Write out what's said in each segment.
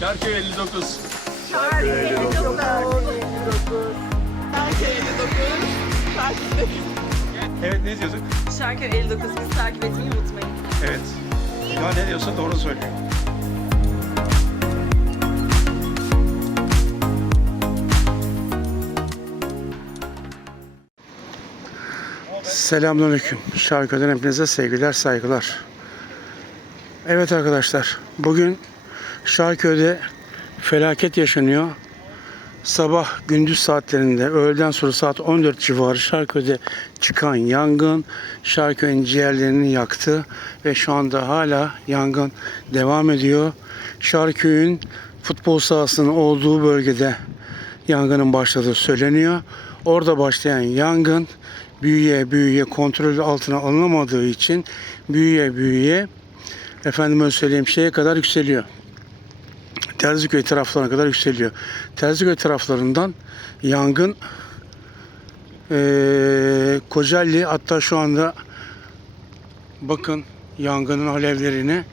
Şarköy 59. Evet ne diyorduk? Şarkı 59 bizi takip etmeyi unutmayın. Evet. Ya ne diyorsa doğru söylüyor. Selamünaleyküm. Şarkıdan hepinize sevgiler, saygılar. Evet arkadaşlar, bugün Şarköy'de felaket yaşanıyor. Sabah gündüz saatlerinde öğleden sonra saat 14 civarı Şarköy'de çıkan yangın Şarköy'ün ciğerlerini yaktı ve şu anda hala yangın devam ediyor. Şarköy'ün futbol sahasının olduğu bölgede yangının başladığı söyleniyor. Orada başlayan yangın büyüye büyüye kontrol altına alınamadığı için büyüye büyüye efendime söyleyeyim şeye kadar yükseliyor. Terziköy taraflarına kadar yükseliyor. Terziköy taraflarından yangın eee Kocaeli hatta şu anda bakın yangının alevlerini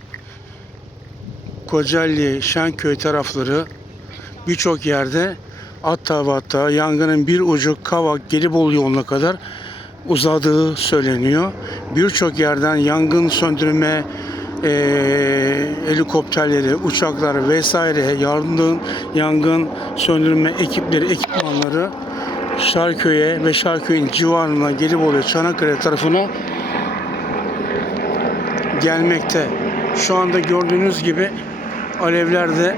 Kocaeli, Şenköy tarafları birçok yerde hatta hatta yangının bir ucu Kavak, Gelibolu yoluna kadar uzadığı söyleniyor. Birçok yerden yangın söndürme eee, helikopterleri, uçaklar vesaire yangın, yangın söndürme ekipleri, ekipmanları Şarköy'e ve Şarköy'ün civarına Gelibolu, Çanakkale tarafına gelmekte. Şu anda gördüğünüz gibi alevler de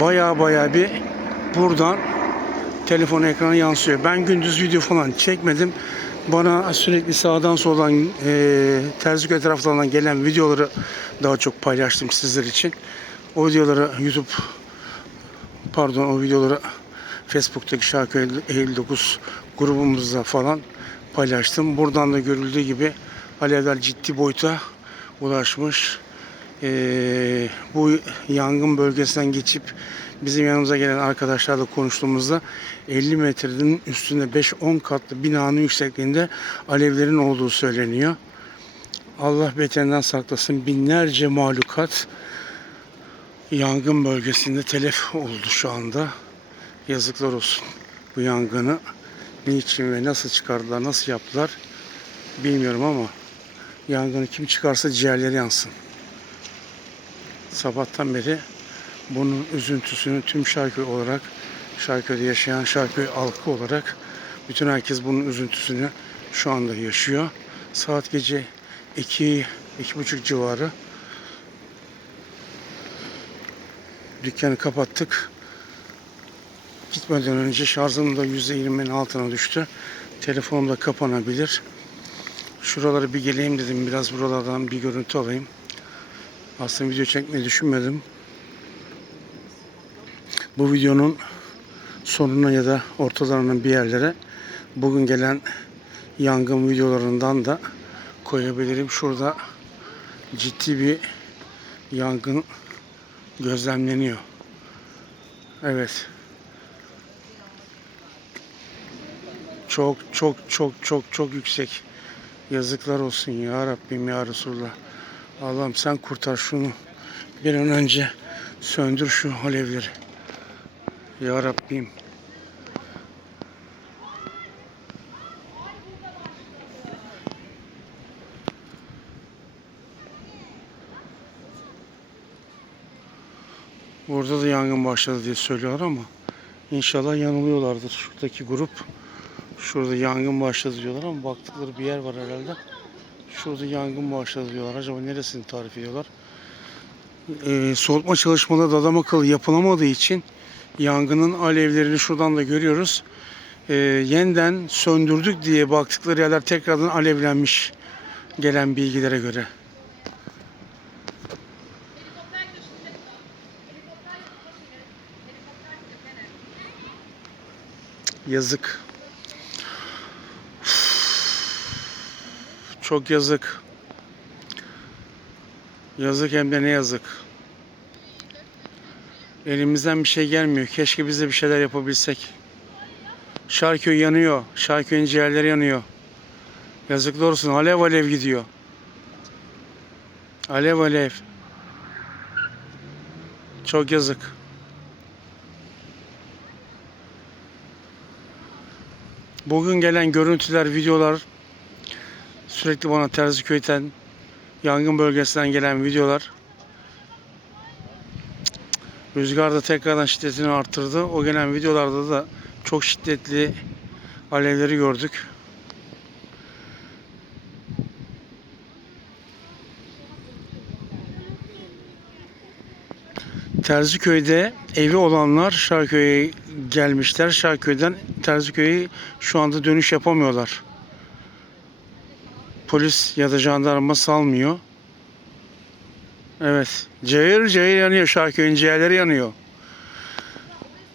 baya baya bir buradan telefon ekranı yansıyor. Ben gündüz video falan çekmedim. Bana sürekli sağdan soldan e, Terziköy taraflarından gelen videoları daha çok paylaştım sizler için. O videoları YouTube pardon o videoları Facebook'taki Şarkı 59 grubumuzda falan paylaştım. Buradan da görüldüğü gibi alevler ciddi boyuta ulaşmış. Ee, bu yangın bölgesinden geçip bizim yanımıza gelen arkadaşlarla konuştuğumuzda 50 metrenin üstünde 5-10 katlı binanın yüksekliğinde alevlerin olduğu söyleniyor. Allah beterinden saklasın binlerce mahlukat yangın bölgesinde telef oldu şu anda. Yazıklar olsun bu yangını niçin ve nasıl çıkardılar, nasıl yaptılar bilmiyorum ama yangını kim çıkarsa ciğerleri yansın. Sabahtan beri bunun üzüntüsünü tüm Şarköy olarak, Şarköy'de yaşayan Şarköy halkı olarak bütün herkes bunun üzüntüsünü şu anda yaşıyor. Saat gece 2 iki buçuk civarı dükkanı kapattık. Gitmeden önce şarjım da %20'nin altına düştü. Telefonum da kapanabilir. Şuralara bir geleyim dedim. Biraz buralardan bir görüntü alayım. Aslında video çekmeyi düşünmedim. Bu videonun sonuna ya da ortalarının bir yerlere bugün gelen yangın videolarından da koyabilirim. Şurada ciddi bir yangın gözlemleniyor. Evet. Çok çok çok çok çok yüksek. Yazıklar olsun ya Rabbim ya Resulullah. Allah'ım sen kurtar şunu. Bir an önce söndür şu alevleri. Ya Rabbim. Burada da yangın başladı diye söylüyorlar ama inşallah yanılıyorlardır. Şuradaki grup şurada yangın başladı diyorlar ama baktıkları bir yer var herhalde. Şurada yangın başladı diyorlar. Acaba neresini tarif ediyorlar? Ee, soğutma çalışmaları da adam akıllı yapılamadığı için yangının alevlerini şuradan da görüyoruz. Ee, yeniden söndürdük diye baktıkları yerler tekrardan alevlenmiş gelen bilgilere göre. Yazık. Çok yazık. Yazık hem de ne yazık. Elimizden bir şey gelmiyor. Keşke biz de bir şeyler yapabilsek. Şarköy yanıyor. Şarköy'ün ciğerleri yanıyor. Yazıklar olsun. Alev alev gidiyor. Alev alev. Çok yazık. Bugün gelen görüntüler, videolar sürekli bana Terziköy'den yangın bölgesinden gelen videolar Rüzgar da tekrardan şiddetini arttırdı. O gelen videolarda da çok şiddetli alevleri gördük. Terziköy'de evi olanlar Şarköy'e gelmişler. Şarköy'den Terziköy'e şu anda dönüş yapamıyorlar. Polis ya da jandarma salmıyor. Evet. Cayır cayır yanıyor Şarköy'ün ciğerleri yanıyor.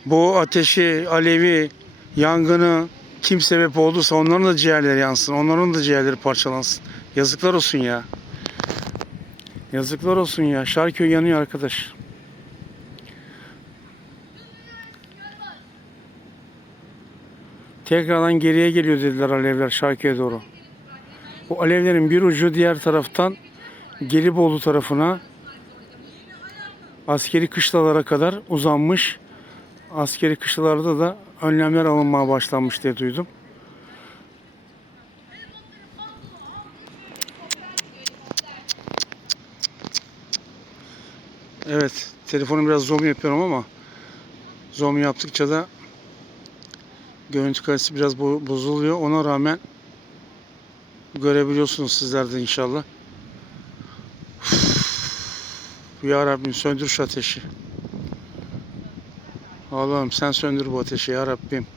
Bu ateşi, alevi, yangını kim sebep olduysa onların da ciğerleri yansın. Onların da ciğerleri parçalansın. Yazıklar olsun ya. Yazıklar olsun ya. Şarköy yanıyor arkadaş. Tekrardan geriye geliyor dediler alevler Şarköy'e doğru. Bu alevlerin bir ucu diğer taraftan Gelibolu tarafına askeri kışlalara kadar uzanmış. Askeri kışlalarda da önlemler alınmaya başlanmış diye duydum. Evet, telefonu biraz zoom yapıyorum ama zoom yaptıkça da görüntü kalitesi biraz bo- bozuluyor. Ona rağmen görebiliyorsunuz sizler de inşallah. Ya Rabbim söndür şu ateşi. Allah'ım sen söndür bu ateşi ya Rabbim.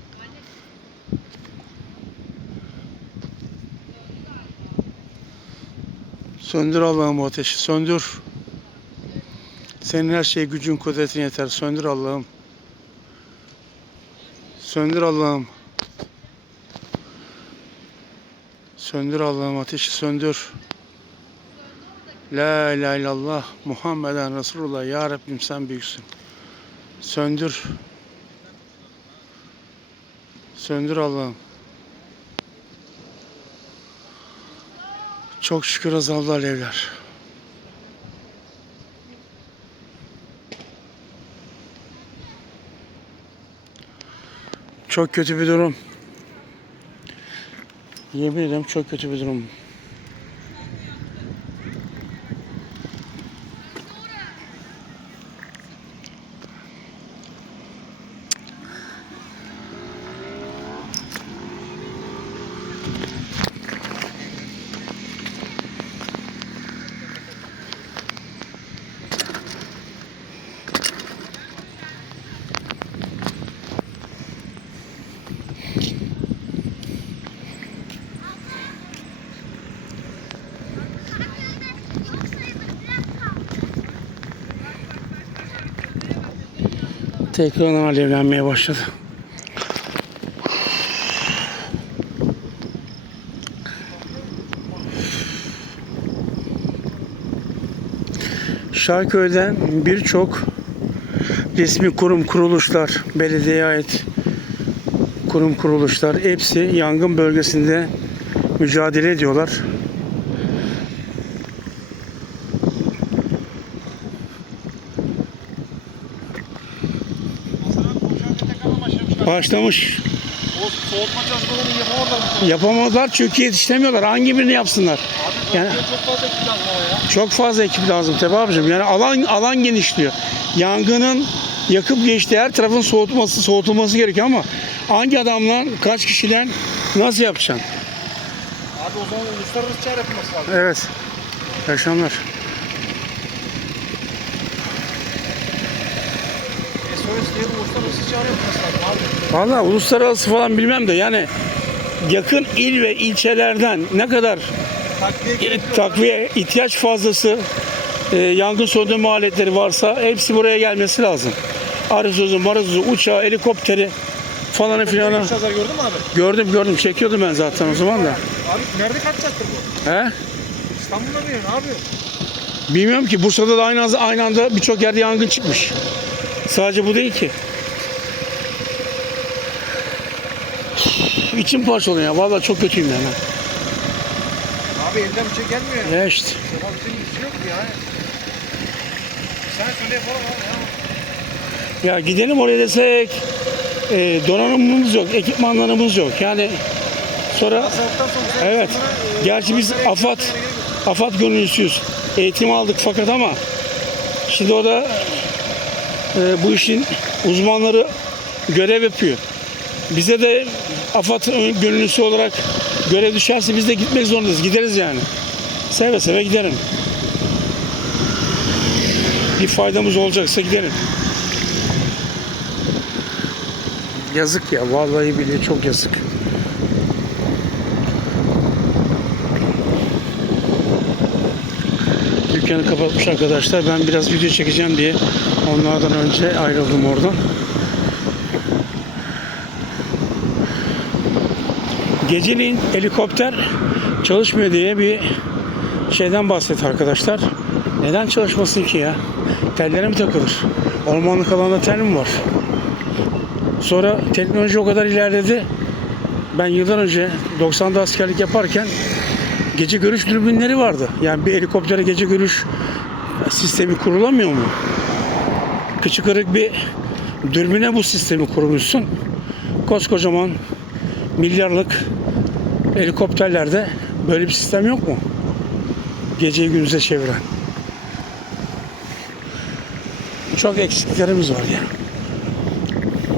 Söndür Allah'ım bu ateşi söndür. Senin her şeye gücün kudretin yeter. Söndür Allah'ım. Söndür Allah'ım. Söndür Allah'ım ateşi söndür. La ilahe illallah Muhammeden Resulullah Ya Rabbim sen büyüksün. Söndür. Söndür Allah'ım. Çok şükür azaldı alevler. Çok kötü bir durum. Yemin ederim çok kötü bir durum. Tekrardan alevlenmeye başladı. Şarköy'den birçok resmi kurum kuruluşlar, belediyeye ait kurum kuruluşlar hepsi yangın bölgesinde mücadele ediyorlar. Başlamış. O soğutma çalışmalarını yapamadılar mı? Yapamadılar çünkü yetiştiremiyorlar. Hangi birini yapsınlar? Abi Yani- çok fazla ekip lazım ama ya. Çok fazla ekip lazım Tepe abicim. Yani alan alan genişliyor. Yangının yakıp geçtiği her tarafın soğutması soğutulması gerekiyor ama hangi adamla kaç kişiden nasıl yapacaksın? Abi o zaman uluslararası çağrı yapılması lazım. Evet. İyi akşamlar. Bir uluslararası çağrı yapılması lazım abi. Vallahi uluslararası falan bilmem de yani yakın il ve ilçelerden ne kadar Takviye e, takviye ihtiyaç fazlası e, yangın söndürme aletleri varsa hepsi buraya gelmesi lazım. Arızozu, marozozu, uçağı, helikopteri falanı filanı. Gördün mü abi? Gördüm gördüm çekiyordum ben zaten o zaman da. Abi nerede kaçacaktır bu? He? İstanbul'da mı yani abi? Bilmiyorum ki Bursa'da da aynı, aynı anda birçok yerde yangın çıkmış. Sadece bu değil ki. İçim parçalıyor ya. Vallahi çok kötüyüm yani. Abi elden bir şey gelmiyor ya. Ya işte. Yapabildiğin bir şey yok yani. Sen söyle yapalım abi ya. Ya gidelim oraya desek e, donanımımız yok, ekipmanlarımız yok. Yani sonra sonra evet. insanlara, e, Gerçi biz onlara AFAD yok. AFAD gönüllüsüyüz. Eğitim aldık fakat ama şimdi orada e, bu işin uzmanları görev yapıyor. Bize de AFAD gönüllüsü olarak görev düşerse biz de gitmek zorundayız. Gideriz yani. Seve seve giderim. Bir faydamız olacaksa giderim. Yazık ya. Vallahi bile çok yazık. Dükkanı kapatmış arkadaşlar. Ben biraz video çekeceğim diye onlardan önce ayrıldım oradan. Geceliğin helikopter çalışmıyor diye bir şeyden bahsetti arkadaşlar. Neden çalışmasın ki ya? Tellere mi takılır? Ormanlık alanda tel mi var? Sonra teknoloji o kadar ilerledi. Ben yıllar önce 90'da askerlik yaparken gece görüş dürbünleri vardı. Yani bir helikoptere gece görüş sistemi kurulamıyor mu? Küçük kırık bir dürbüne bu sistemi kurmuşsun. Koskocaman milyarlık helikopterlerde böyle bir sistem yok mu? Geceyi gündüze çeviren. Çok eksiklerimiz var ya.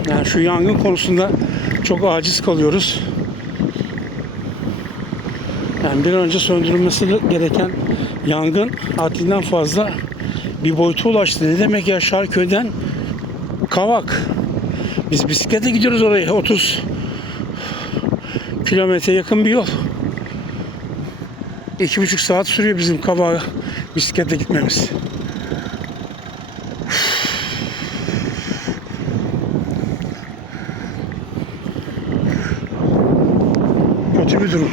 Yani şu yangın konusunda çok aciz kalıyoruz. Yani bir önce söndürülmesi gereken yangın haddinden fazla bir boyuta ulaştı. Ne demek ya Şarköy'den Kavak. Biz bisikletle gidiyoruz oraya 30 kilometre yakın bir yol. İki buçuk saat sürüyor bizim Kavak'a bisikletle gitmemiz. Kötü bir durum.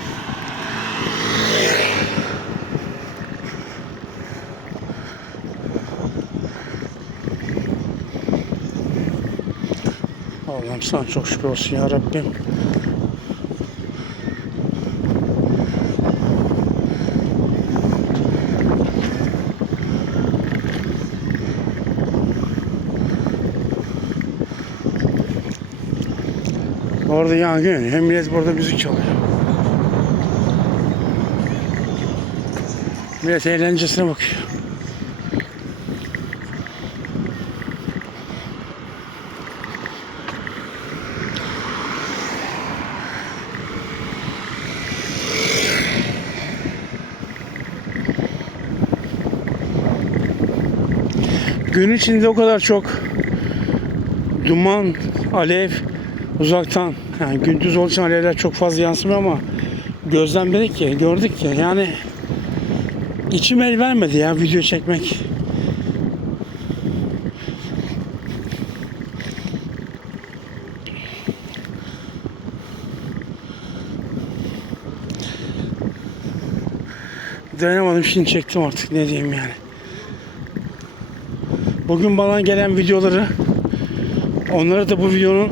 Allah'ım sana çok şükür olsun ya Rabbim. Orada yangın. Hem millet burada müzik çalıyor. Millet eğlencesine bakıyor. Gün içinde o kadar çok duman, alev uzaktan yani gündüz olduğu için alevler çok fazla yansımıyor ama gözlemledik ki, gördük ki yani içim el vermedi ya video çekmek. Dayanamadım şimdi çektim artık ne diyeyim yani. Bugün bana gelen videoları onları da bu videonun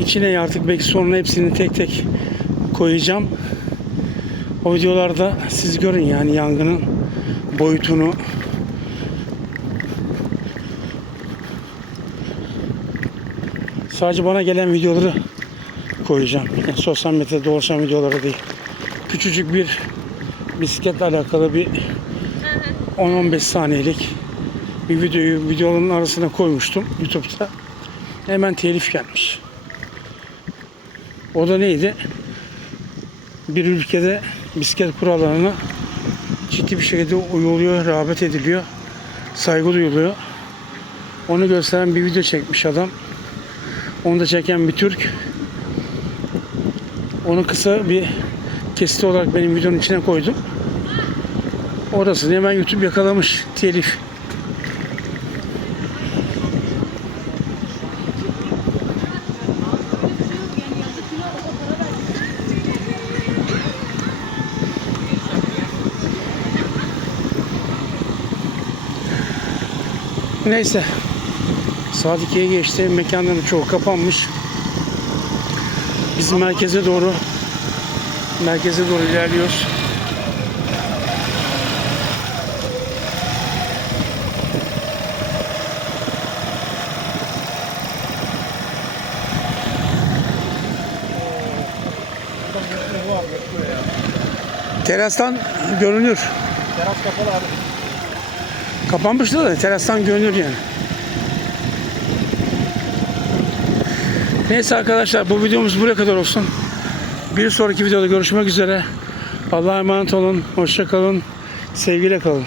içine artık belki sonra hepsini tek tek koyacağım. O videolarda siz görün yani yangının boyutunu. Sadece bana gelen videoları koyacağım. Yani sosyal medyada dolaşan videoları değil. Küçücük bir bisikletle alakalı bir 10-15 saniyelik bir videoyu videoların arasına koymuştum YouTube'da. Hemen telif gelmiş. O da neydi? Bir ülkede bisiklet kurallarına ciddi bir şekilde uyuluyor, rağbet ediliyor, saygı duyuluyor. Onu gösteren bir video çekmiş adam. Onu da çeken bir Türk. Onu kısa bir kesit olarak benim videonun içine koydum. Orasını hemen YouTube yakalamış telif. Neyse. Saat 2'ye geçti. Mekanların çoğu kapanmış. Biz merkeze doğru merkeze doğru ilerliyoruz. Terastan görünür. Teras kapalı abi. Kapanmıştı da terastan görünür yani. Neyse arkadaşlar bu videomuz buraya kadar olsun. Bir sonraki videoda görüşmek üzere. Allah'a emanet olun. Hoşça kalın. Sevgiyle kalın.